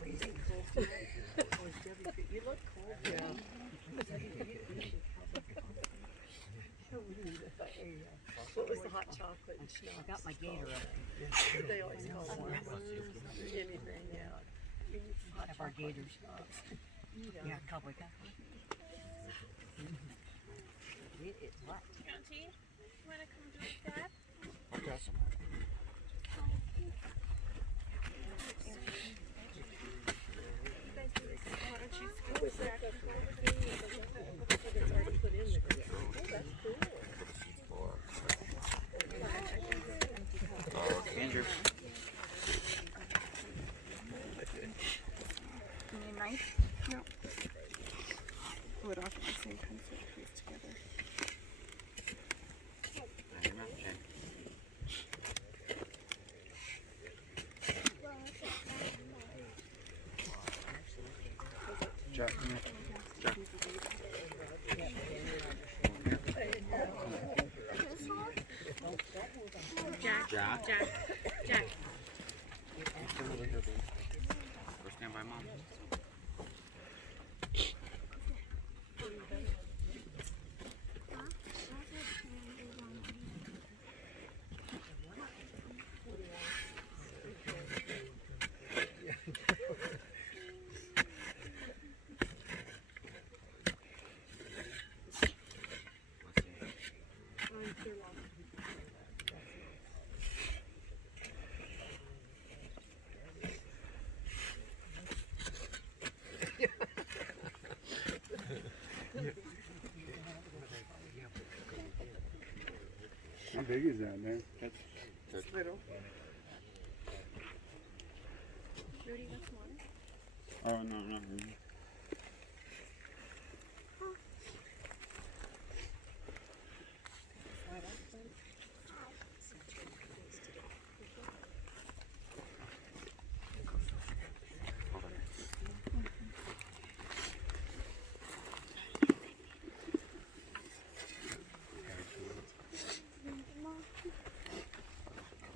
Freezing. You look cold. Yeah. What was the hot chocolate and schnapps? I got my Gatorade. They always call one. Anything, yeah. Hot Have our chocolate Gators. schnapps. Yeah, cowboy cat. It is hot. Auntie, you want to come drink that? Okay. Why don't you scoop that? It's already put in the grate. Oh, that's cool. Andrew. You need a knife? No. Pull it off at the same time so it goes together. Jack, come here. Jack. Jack. Jack. Jack. Come over here, baby. Go stand by mom. How big is that, man? It's little. Rudy, what's one? Oh, no, not really.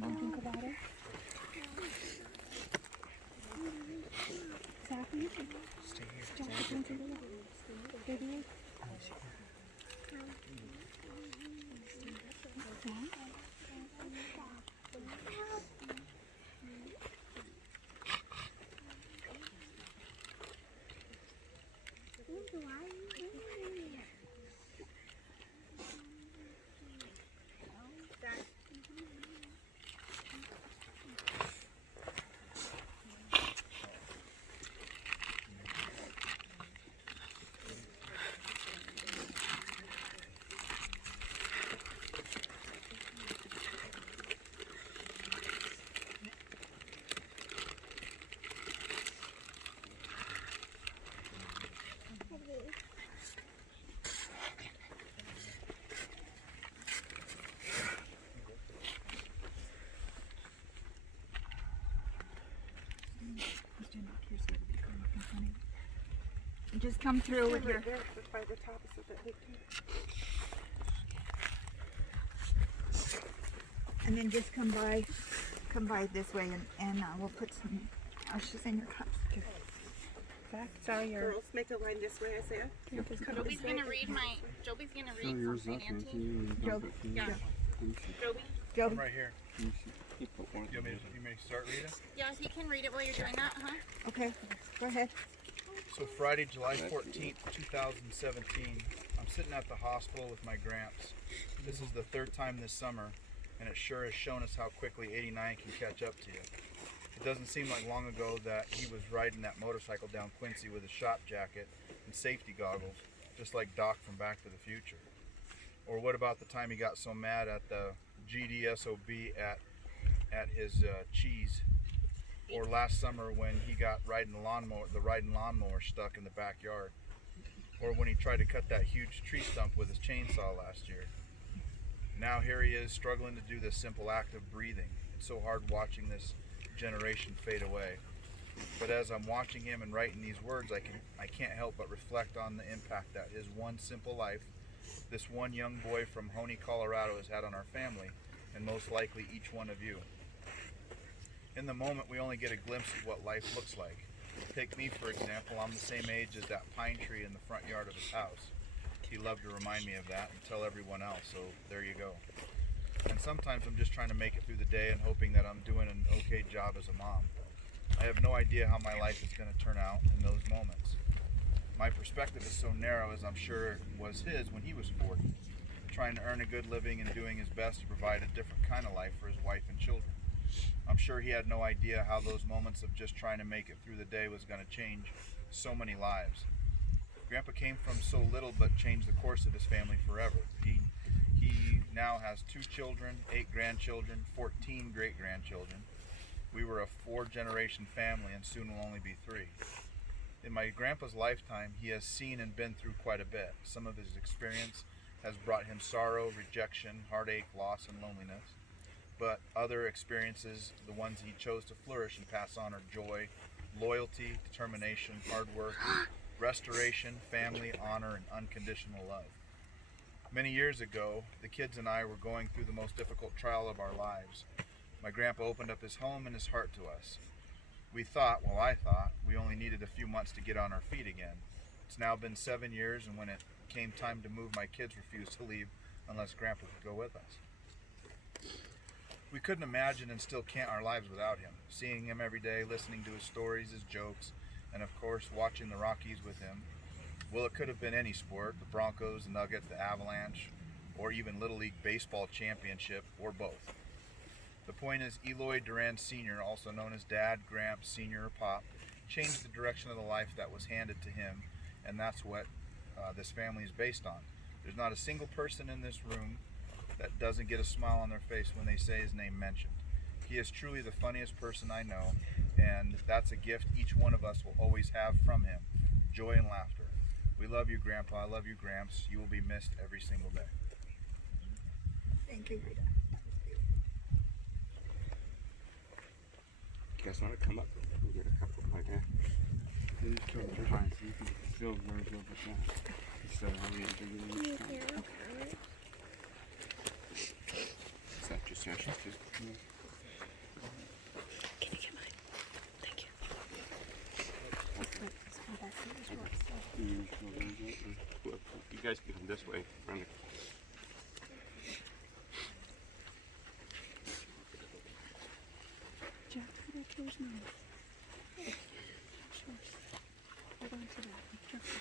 Mom, think about it. Sappy? Stay here. Don't you think it is? Baby? Just come through with your. Right there, by the top is a bit hooked. And then just come by this way and we'll put some ashes in your cups. Zach, sorry, your Girls, make a line this way, Isaiah. Joby's gonna read Joby's gonna Show read yours from up, St. Nancy. Anthony. and Joe. dump it in. Yeah. Let me see. Joby. I'm right here. Let me see. You put one. You want me to start reading? Yeah, he can read it while you're doing that, huh? Okay, go ahead. So Friday, July 14th, 2017, I'm sitting at the hospital with my gramps. This is the third time this summer, and it sure has shown us how quickly 89 can catch up to you. It doesn't seem like long ago that he was riding that motorcycle down Quincy with a shop jacket and safety goggles, just like Doc from Back to the Future. Or what about the time he got so mad at the GDSOB at his cheese? Or last summer when he got riding lawnmower stuck in the backyard. Or when he tried to cut that huge tree stump with his chainsaw last year. Now here he is struggling to do this simple act of breathing. It's so hard watching this generation fade away. But as I'm watching him and writing these words, I can't help but reflect on the impact that his one simple life, this one young boy from Hoehne, Colorado, has had on our family, and most likely each one of you. In the moment, we only get a glimpse of what life looks like. Take me, for example. I'm the same age as that pine tree in the front yard of his house. He loved to remind me of that and tell everyone else, so there you go. And sometimes I'm just trying to make it through the day and hoping that I'm doing an okay job as a mom. I have no idea how my life is going to turn out in those moments. My perspective is so narrow, as I'm sure it was his when he was 40, trying to earn a good living and doing his best to provide a different kind of life for his wife and children. I'm sure he had no idea how those moments of just trying to make it through the day was going to change so many lives. Grandpa came from so little but changed the course of his family forever. He now has 2 children, 8 grandchildren, 14 great-grandchildren. We were a 4-generation family and soon will only be 3. In my grandpa's lifetime, he has seen and been through quite a bit. Some of his experience has brought him sorrow, rejection, heartache, loss, and loneliness. But other experiences, the ones he chose to flourish and pass on, are joy, loyalty, determination, hard work, restoration, family, honor, and unconditional love. Many years ago, the kids and I were going through the most difficult trial of our lives. My grandpa opened up his home and his heart to us. I thought, we only needed a few months to get on our feet again. It's now been 7 years, and when it came time to move, my kids refused to leave unless Grandpa could go with us. We couldn't imagine and still can't our lives without him. Seeing him every day, listening to his stories, his jokes, and of course watching the Rockies with him. Well, it could have been any sport, the Broncos, the Nuggets, the Avalanche, or even Little League Baseball Championship, or both. The point is, Eloy Duran Sr., also known as Dad, Gramps, Sr., or Pop, changed the direction of the life that was handed to him, and that's what this family is based on. There's not a single person in this room that doesn't get a smile on their face when they say his name mentioned. He is truly the funniest person I know, and that's a gift each one of us will always have from him, joy and laughter. We love you, Grandpa. I love you, Gramps. You will be missed every single day. Thank you, Rita. You guys want to come up? We'll get a couple like that. They just killed the pine, so you can feel where it's over that. Instead of having to do it each time. Is that just ashes too? Yeah. Can you get mine? Thank you. You guys can come this way. Around the Jack, how do I close mine? Sure. Hold on to that. Be careful.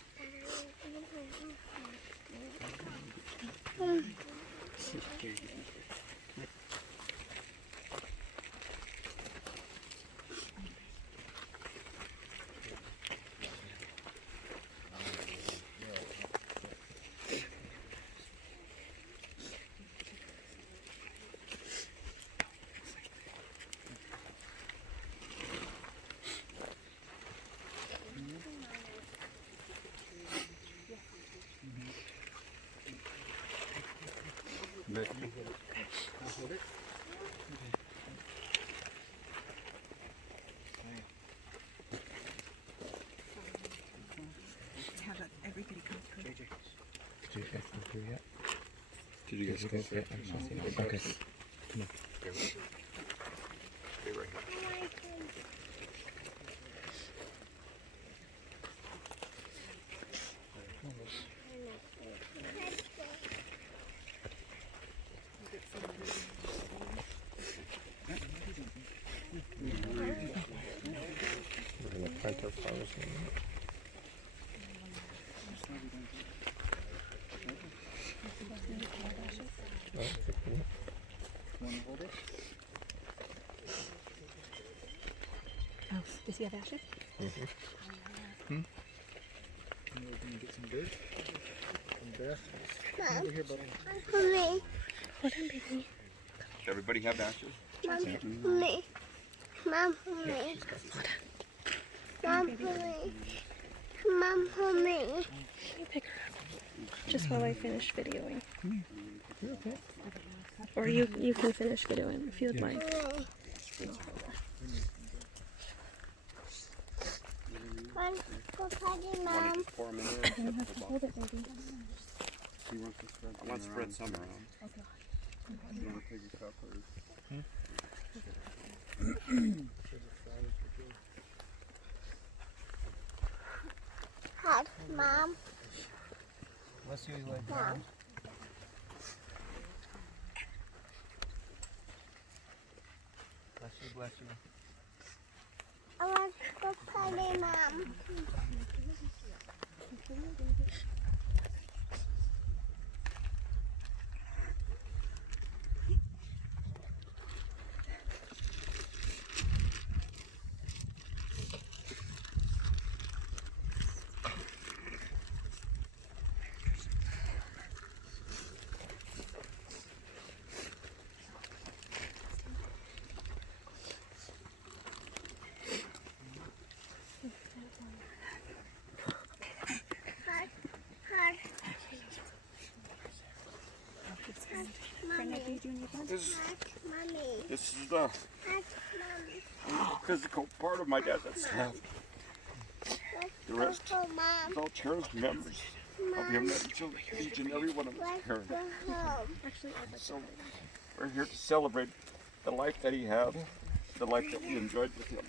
Have everybody come through. Did you guys come through yet? Did you guys Did go you guys get? I'm just seeing it. Okay. Come on. Stay right here. We're gonna plant our flowers in there. Oh, pick them up. Oh, does he have ashes? Hold on, baby. Everybody have ashes? Me. Mom, for me. Mom, for me. Mom, for me. Can you pick her up? Just while I finish videoing. Or you can finish videoing if you'd like. One for Patty, Mom. Pour them in there. You don't have to hold it, baby. He wants to spread some. I want to spread some around. Okay. You want to take a cup or? Hug, Mom. Bless you, Eloy. Mom. Bless you, bless you. I want to go potty, Mom. Hug, hug. Hug, Mommy. This, Hug, Mommy. this is the Hug, Mommy. physical part of my dad that's left. The rest Go home, Mom. is all cherished memories of him that each and every one of us Let's carry. go home. So we're here to celebrate the life that he had, the life that we enjoyed with him.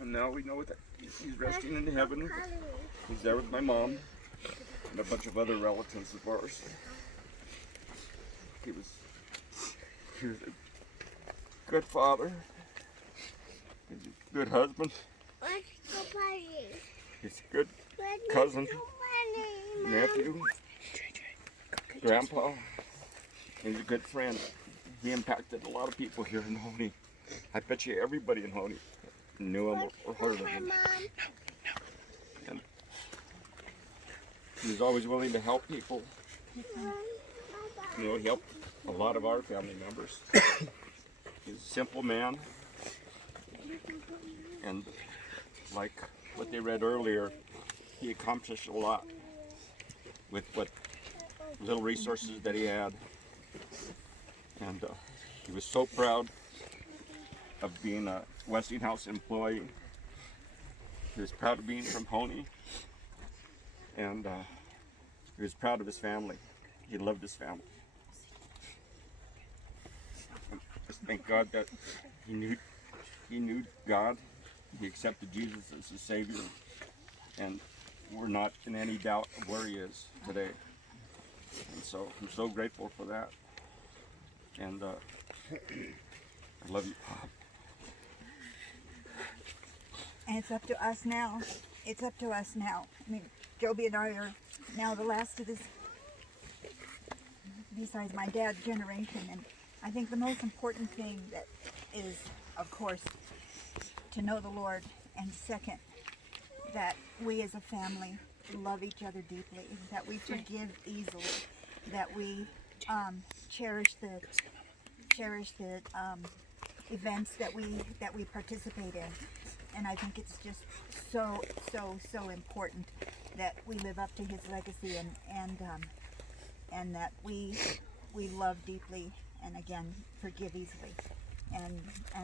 And now we know that he's resting in heaven. He's there with my mom and a bunch of other relatives of ours. He was a good father. He's a good husband. Let's go party. He's a good Let's cousin, go party, Mom. nephew, grandpa. He's a good friend. He impacted a lot of people here in Hoehne. I bet you everybody in Hoehne knew him or heard of him. Mom. And he was always willing to help people. You know, he helped a lot of our family members. He's a simple man. And like what they read earlier, he accomplished a lot with what little resources that he had. And he was so proud of being a Westinghouse employee. He was proud of being from Hoehne. And he was proud of his family. He loved his family. And just thank God that he knew God. He accepted Jesus as his Savior. And we're not in any doubt of where he is today. And so I'm so grateful for that. And I love you, Pop. And it's up to us now. It's up to us now. I mean, Joby and I are now the last of this, besides my dad's generation. And I think the most important thing that is, of course, to know the Lord, and second, that we as a family love each other deeply, that we forgive easily, that we cherish the events that we participate in. And I think it's just so important that we live up to his legacy, and that we love deeply, and again forgive easily, and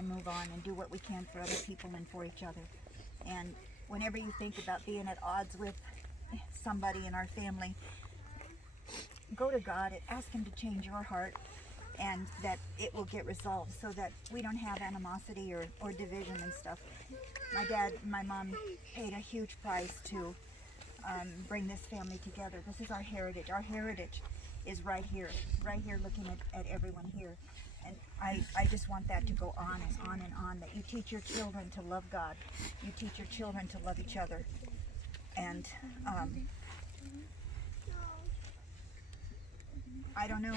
move on and do what we can for other people and for each other. And whenever you think about being at odds with somebody in our family, go to God and ask him to change your heart, and that it will get resolved so that we don't have animosity or division and stuff. My dad and my mom paid a huge price to bring this family together. This is our heritage. Our heritage is right here looking at everyone here. And I just want that to go on and on and on, that you teach your children to love God. You teach your children to love each other. And I don't know,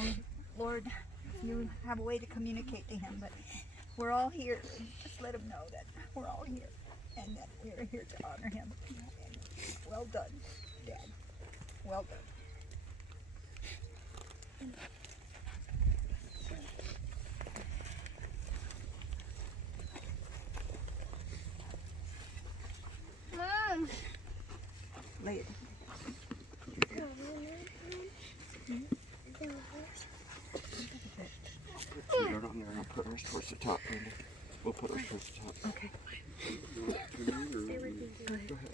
Lord, if you have a way to communicate to him, but we're all here. Just let him know that we're all here and that we're here to honor him. And well done, Dad. Well done. Mom. Lay it. Put it on there and I'll put ours towards the top, Brenda. We'll put ours towards the top. Okay. Go ahead.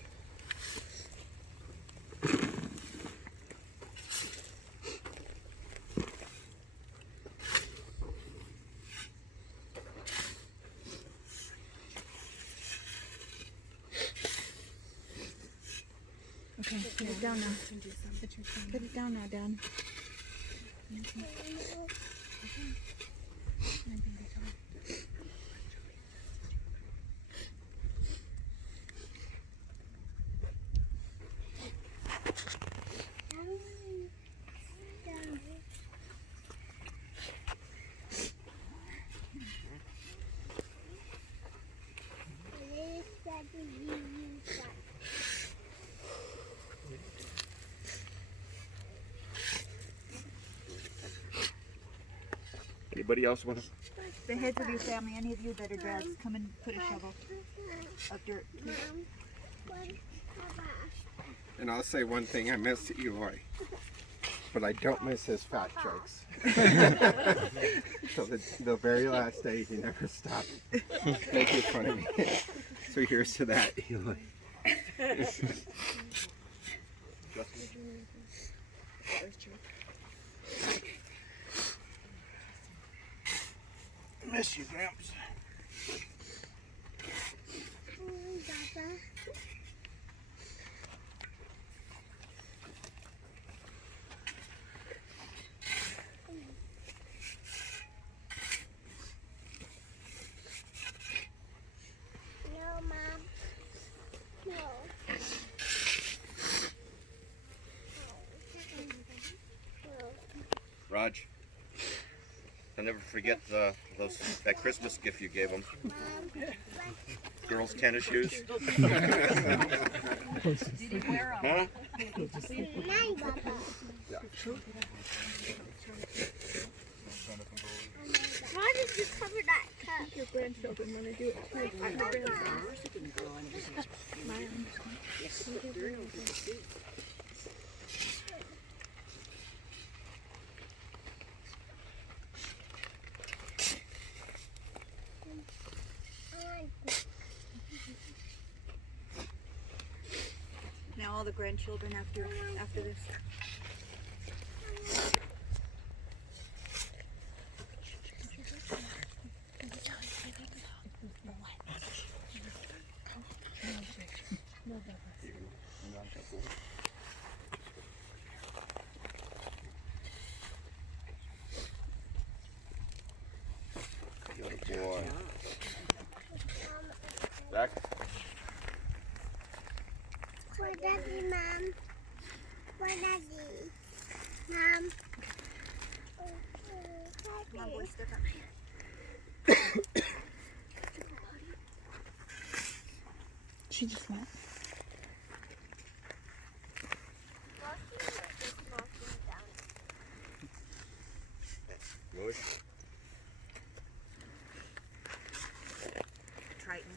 Okay, put it down now. Put it down now, Dad. Anybody else want to? The heads of your family, any of you that are dads, come and put a shovel of dirt. And I'll say one thing, I miss Eloy, but I don't miss his fat jokes. So the very last day, he never stopped making fun of me. So here's to that, Eloy. Miss you, Gramps. No, Mom. No. Raj, I'll never forget that Christmas gift you gave him. Girls' tennis shoes. Did he wear them? Huh? Nine, Papa. Why did you cover that cup? Your grandchildren want to do it too. My grandson. Now all the grandchildren after this. Good boy. Zach? For Daddy, Mom. For Daddy. Mom. Come on, boys, step up. She just went. Bush? Triton.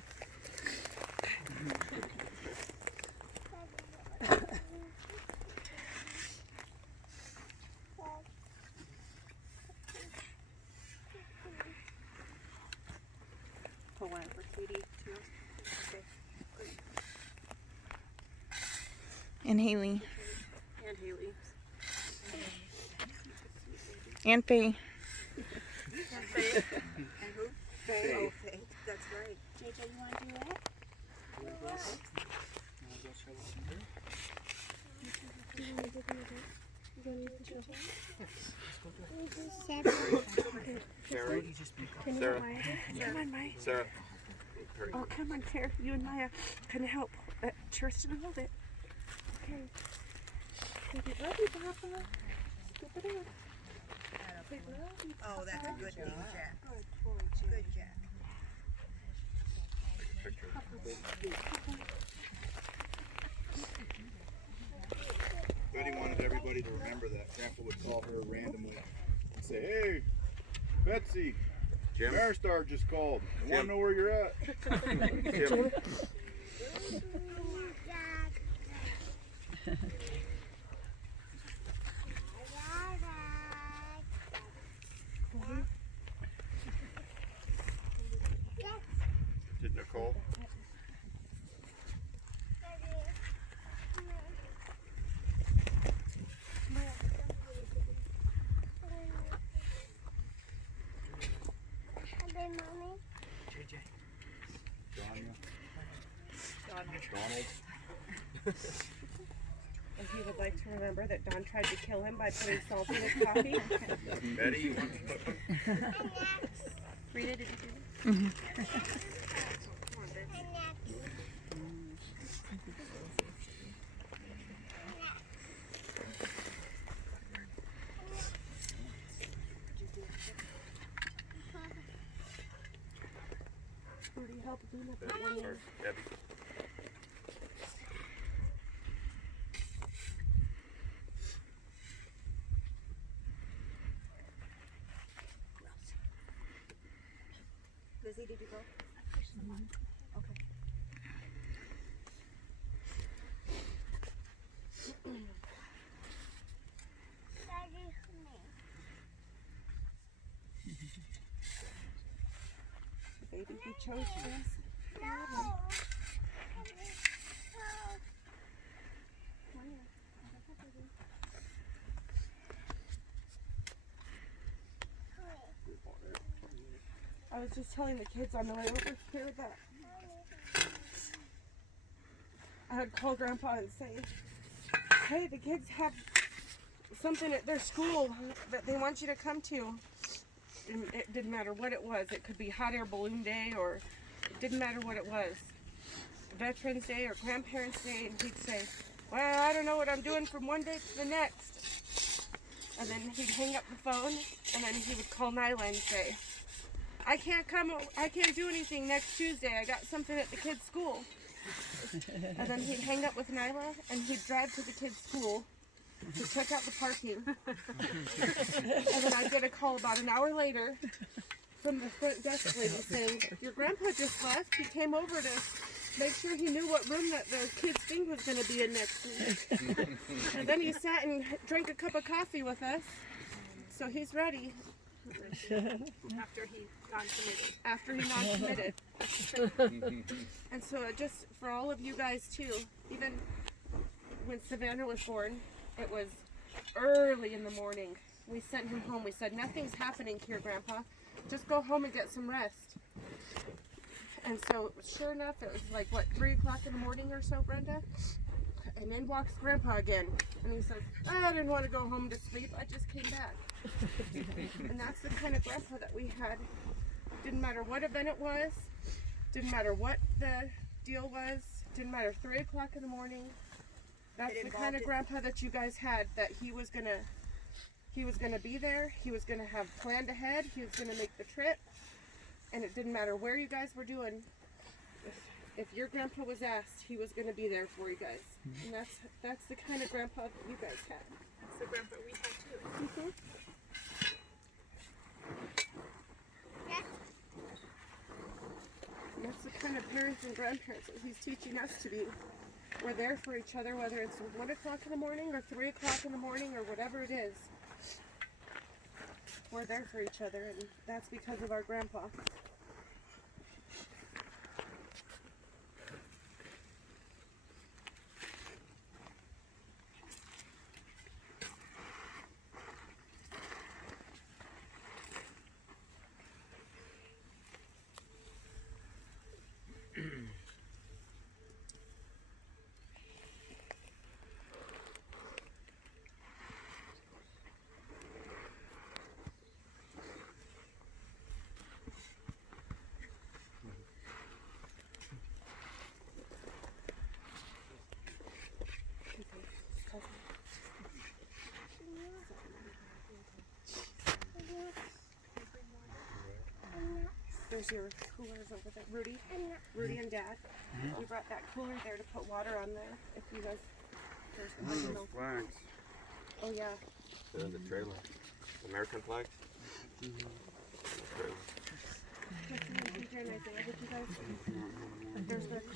Pull one for Katie, too. Okay. And Haley. And Haley. And Faye. And Faye. And who? Faye. Oh, Faye. That's right. JJ, you want to do it? Sarah? Sarah. Come on, Maya. Sarah? Oh, come on, Claire. You and Maya can help. Tristan, hold it. Okay. Take it ready, Papa. Scoop it in. Oh, that's a good thing, Jack. Good boy, Good, Jack. Betty wanted everybody to remember that. Grandpa would call her randomly and say, "Hey, Betsy, Jim? Maristar just called. I want Jim. to know where you're at." Jim? Did Nicole? Mommy. Donald. he would like to remember that Don tried to kill him by putting salt in his coffee. Betty, you want to put Rita, did you do that? Rudy, help clean up that one. Debbie? Lizzie, did you go? Okay. Daddy, Baby, he chose this. no. I was just telling the kids on the way over here that I had called Grandpa and say, hey, the kids have something at their school that they want you to come to. And it didn't matter what it was. It could be Hot Air Balloon Day, or it didn't matter what it was. Veterans Day or Grandparents' Day. And he'd say, well, I don't know what I'm doing from one day to the next. And then he'd hang up the phone, and then he would call Nyla and say, I can't do anything next Tuesday. I got something at the kids' school. And then he'd hang up with Nyla, and he'd drive to the kids' school to check out the parking. And then I'd get a call about an hour later from the front desk lady saying, your grandpa just left. He came over to make sure he knew what room that the kids' thing was going to be in next week. And then he sat and drank a cup of coffee with us. So he's ready. After he non-committed. And so just for all of you guys too, even when Savannah was born, it was early in the morning. We sent him home. We said, nothing's happening here, Grandpa. Just go home and get some rest. And so sure enough, it was like, what, 3 o'clock in the morning or so, Brenda? And in walks Grandpa again. And he says, I didn't want to go home to sleep. I just came back. And that's the kind of grandpa that we had. Didn't matter what event it was. Didn't matter what the deal was. Didn't matter 3 o'clock in the morning. That's the kind of grandpa that you guys had, that he was gonna be there. He was gonna have planned ahead. He was gonna make the trip. And it didn't matter where you guys were doing. If your grandpa was asked, he was gonna be there for you guys. And that's the kind of grandpa that you guys had. That's the grandpa we had too. Mm-hmm. And that's the kind of parents and grandparents that he's teaching us to be. We're there for each other, whether it's 1 o'clock in the morning or 3 o'clock in the morning or whatever it is. We're there for each other, and that's because of our grandpa. There's your coolers over there. Rudy and Dad. We brought that cooler there to put water on there. If you guys, there's the Flags. Oh yeah. They're in the trailer. American flags? Trailer. DJ and Isaiah with you guys. There's their cooler.